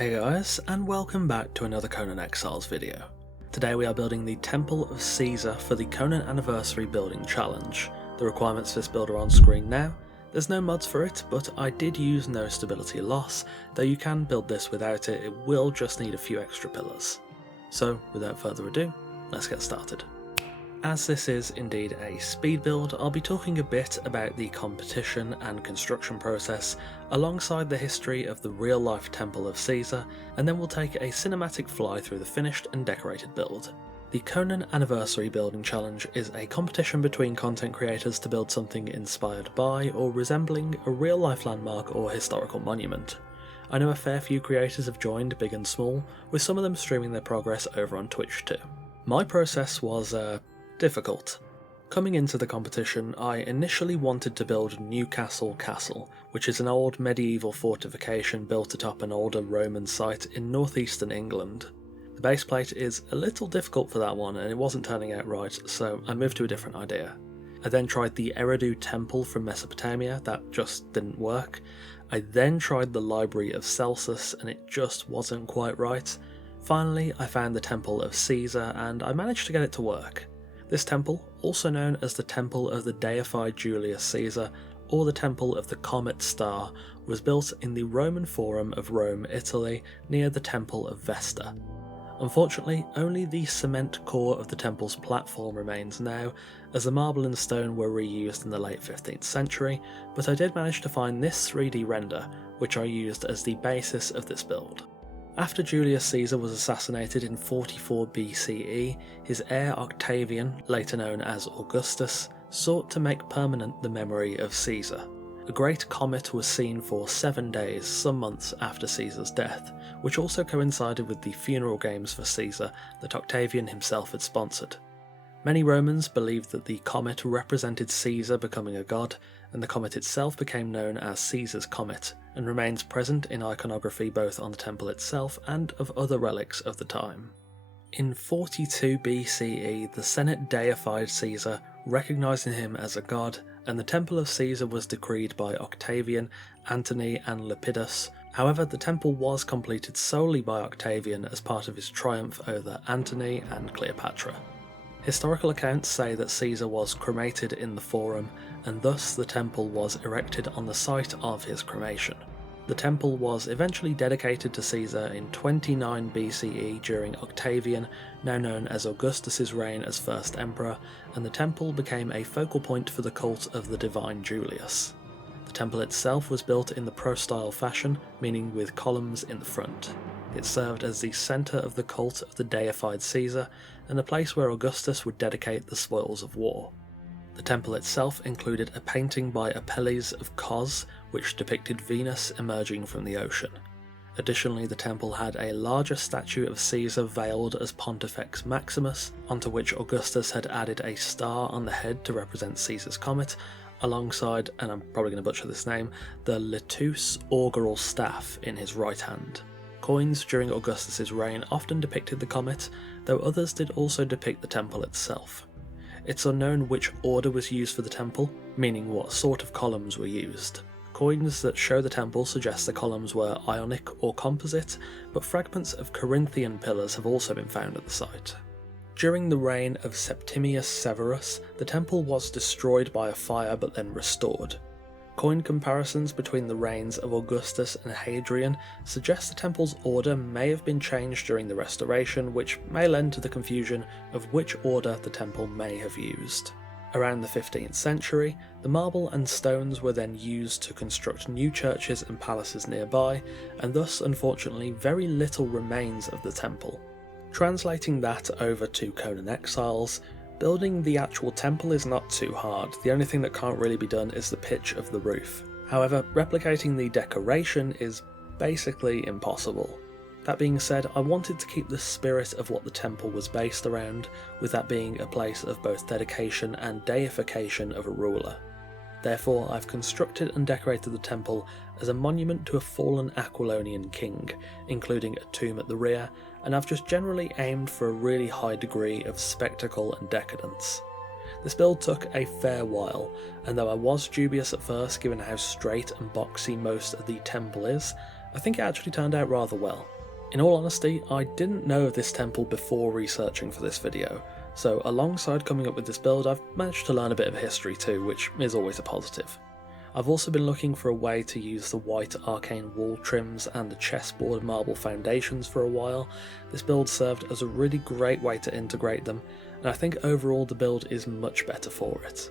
Hey guys, and welcome back to another Conan Exiles video. Today we are building the Temple of Caesar for the Conan Anniversary Building Challenge. The requirements for this build are on screen now. There's no mods for it, but I did use no stability loss, though you can build this without it. It will just need a few extra pillars. So without further ado, let's get started. As this is indeed a speed build, I'll be talking a bit about the competition and construction process alongside the history of the real-life Temple of Caesar, and then we'll take a cinematic fly through the finished and decorated build. The Conan Anniversary Building Challenge is a competition between content creators to build something inspired by or resembling a real-life landmark or historical monument. I know a fair few creators have joined, big and small, with some of them streaming their progress over on Twitch too. My process was difficult. Coming into the competition, I initially wanted to build Newcastle Castle, which is an old medieval fortification built atop an older Roman site in northeastern England. The base plate is a little difficult for that one and it wasn't turning out right, so I moved to a different idea. I then tried the Eridu Temple from Mesopotamia, that just didn't work. I then tried the Library of Celsus and it just wasn't quite right. Finally, I found the Temple of Caesar and I managed to get it to work. This temple, also known as the Temple of the deified Julius Caesar, or the Temple of the Comet Star, was built in the Roman Forum of Rome, Italy, near the Temple of Vesta. Unfortunately, only the cement core of the temple's platform remains now, as the marble and stone were reused in the late 15th century, but I did manage to find this 3D render, which I used as the basis of this build. After Julius Caesar was assassinated in 44 BCE, his heir Octavian, later known as Augustus, sought to make permanent the memory of Caesar. A great comet was seen for 7 days, some months after Caesar's death, which also coincided with the funeral games for Caesar that Octavian himself had sponsored. Many Romans believed that the comet represented Caesar becoming a god, and the comet itself became known as Caesar's Comet, and remains present in iconography both on the temple itself and of other relics of the time. In 42 BCE, the Senate deified Caesar, recognising him as a god, and the Temple of Caesar was decreed by Octavian, Antony and Lepidus. However, the temple was completed solely by Octavian as part of his triumph over Antony and Cleopatra. Historical accounts say that Caesar was cremated in the Forum, and thus the temple was erected on the site of his cremation. The temple was eventually dedicated to Caesar in 29 BCE during Octavian, now known as Augustus's reign as first emperor, and the temple became a focal point for the cult of the divine Julius. The temple itself was built in the prostyle fashion, meaning with columns in the front. It served as the centre of the cult of the deified Caesar, and a place where Augustus would dedicate the spoils of war. The temple itself included a painting by Apelles of Cos, which depicted Venus emerging from the ocean. Additionally, the temple had a larger statue of Caesar veiled as Pontifex Maximus, onto which Augustus had added a star on the head to represent Caesar's comet, alongside, and I'm probably going to butcher this name, the Letus augural staff in his right hand. Coins during Augustus's reign often depicted the comet, though others did also depict the temple itself. It's unknown which order was used for the temple, meaning what sort of columns were used. Coins that show the temple suggest the columns were Ionic or composite, but fragments of Corinthian pillars have also been found at the site. During the reign of Septimius Severus, the temple was destroyed by a fire but then restored. Coin comparisons between the reigns of Augustus and Hadrian suggest the temple's order may have been changed during the restoration, which may lend to the confusion of which order the temple may have used. Around the 15th century, the marble and stones were then used to construct new churches and palaces nearby, and thus unfortunately very little remains of the temple. Translating that over to Conan Exiles, building the actual temple is not too hard. The only thing that can't really be done is the pitch of the roof. However, replicating the decoration is basically impossible. That being said, I wanted to keep the spirit of what the temple was based around, with that being a place of both dedication and deification of a ruler. Therefore, I've constructed and decorated the temple as a monument to a fallen Aquilonian king, including a tomb at the rear, and I've just generally aimed for a really high degree of spectacle and decadence. This build took a fair while, and though I was dubious at first given how straight and boxy most of the temple is, I think it actually turned out rather well. In all honesty, I didn't know of this temple before researching for this video, so alongside coming up with this build I've managed to learn a bit of history too, which is always a positive. I've also been looking for a way to use the white arcane wall trims and the chessboard marble foundations for a while. This build served as a really great way to integrate them, and I think overall the build is much better for it.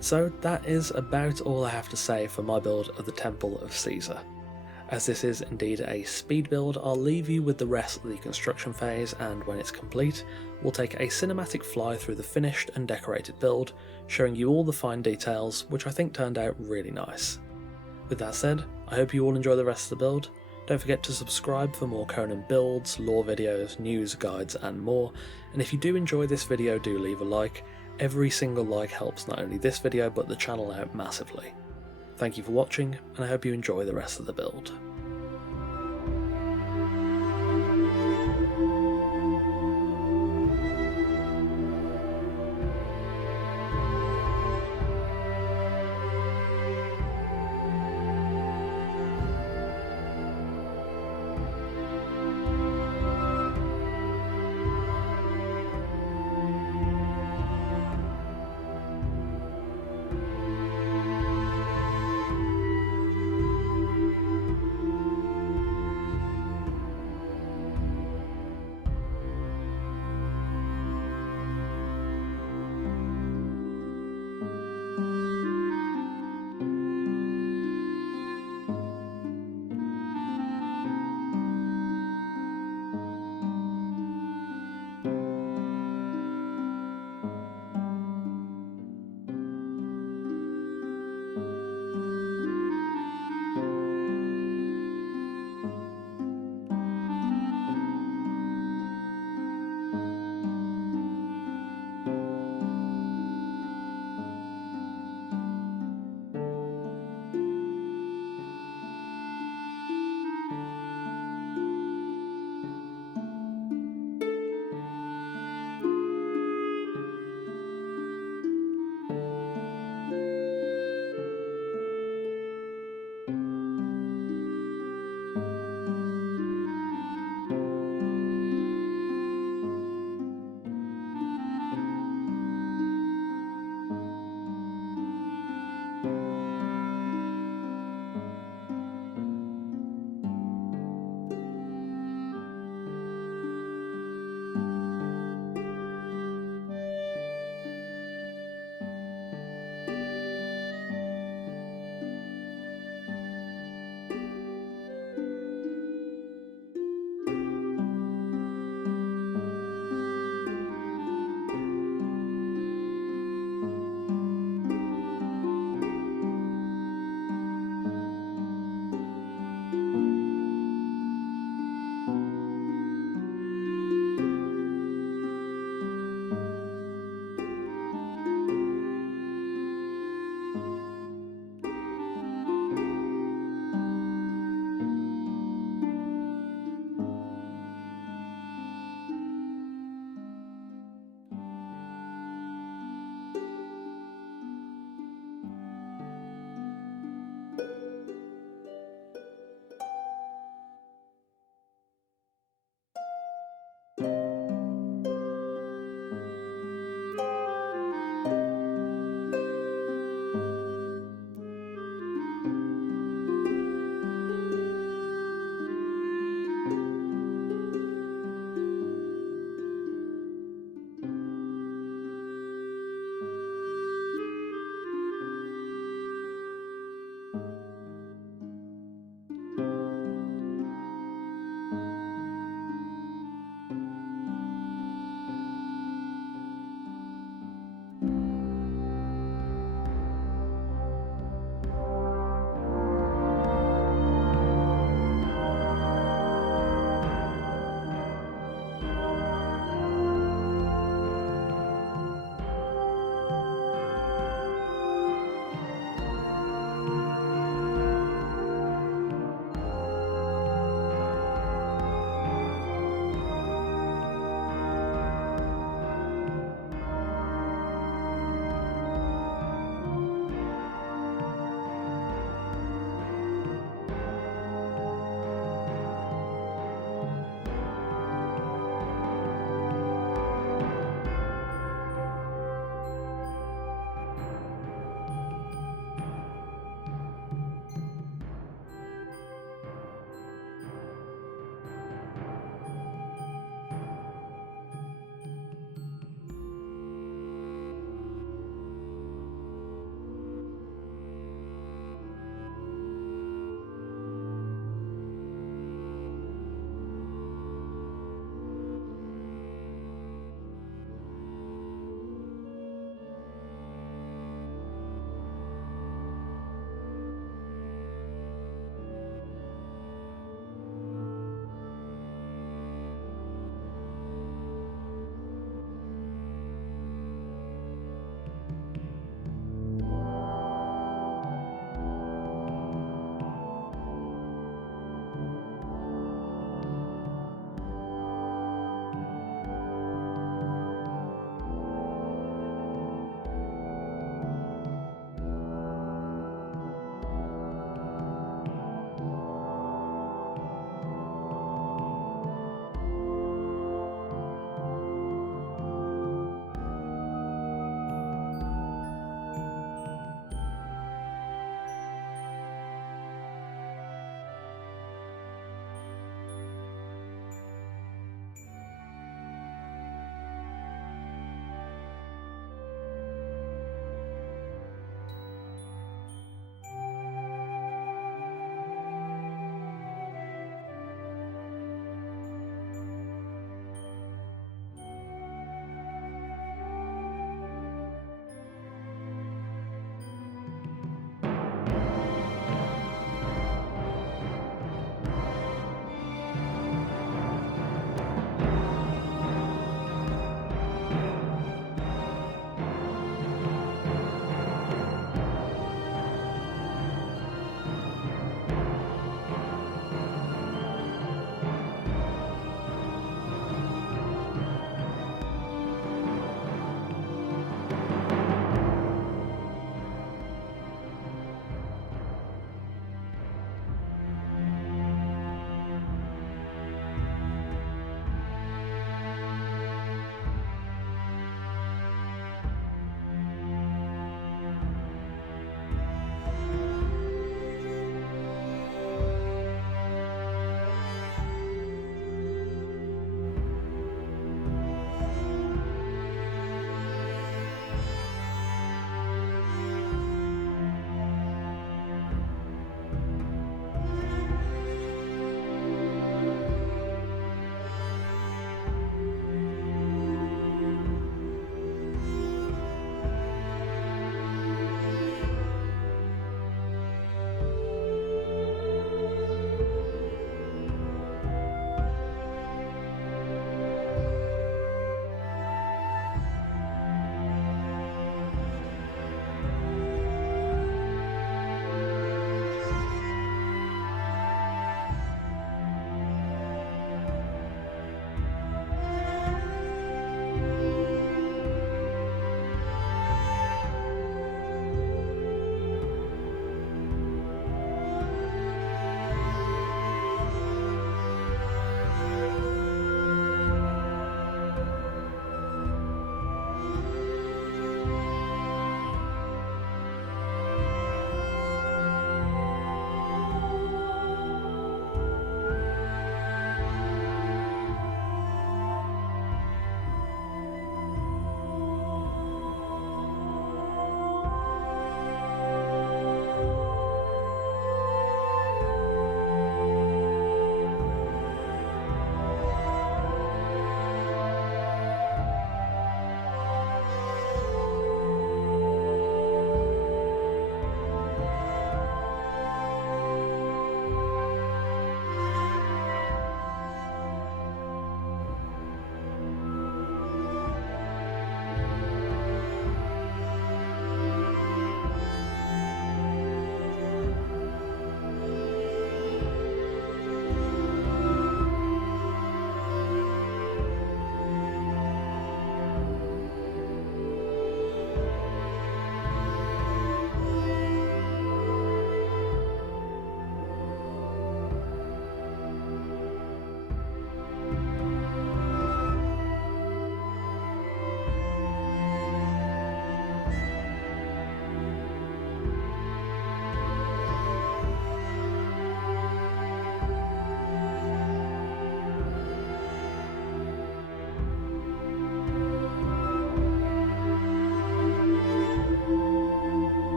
So that is about all I have to say for my build of the Temple of Caesar. As this is indeed a speed build, I'll leave you with the rest of the construction phase, and when it's complete, we'll take a cinematic fly through the finished and decorated build, showing you all the fine details, which I think turned out really nice. With that said, I hope you all enjoy the rest of the build. Don't forget to subscribe for more Conan builds, lore videos, news, guides and more, and if you do enjoy this video, do leave a like. Every single like helps not only this video but the channel out massively. Thank you for watching, and I hope you enjoy the rest of the build.